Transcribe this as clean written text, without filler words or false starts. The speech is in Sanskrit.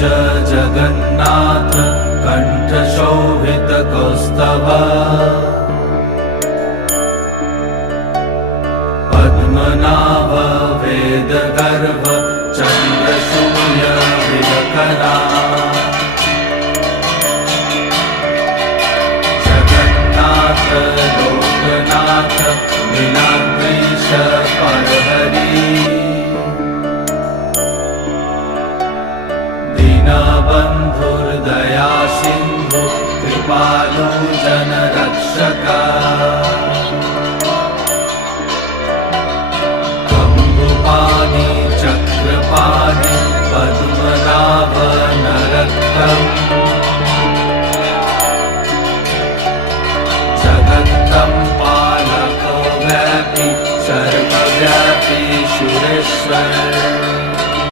जगन्नाथ कण्ठशोभितकौस्तभ पद्मनाभ वेदगर्भ चन्द्रसूर्य विलकरा जगन्नाथ लोकनाथ नीलाद्रीश परहरि दीनबन्धुर्दया सिन्धु कृपालु जनरक्षक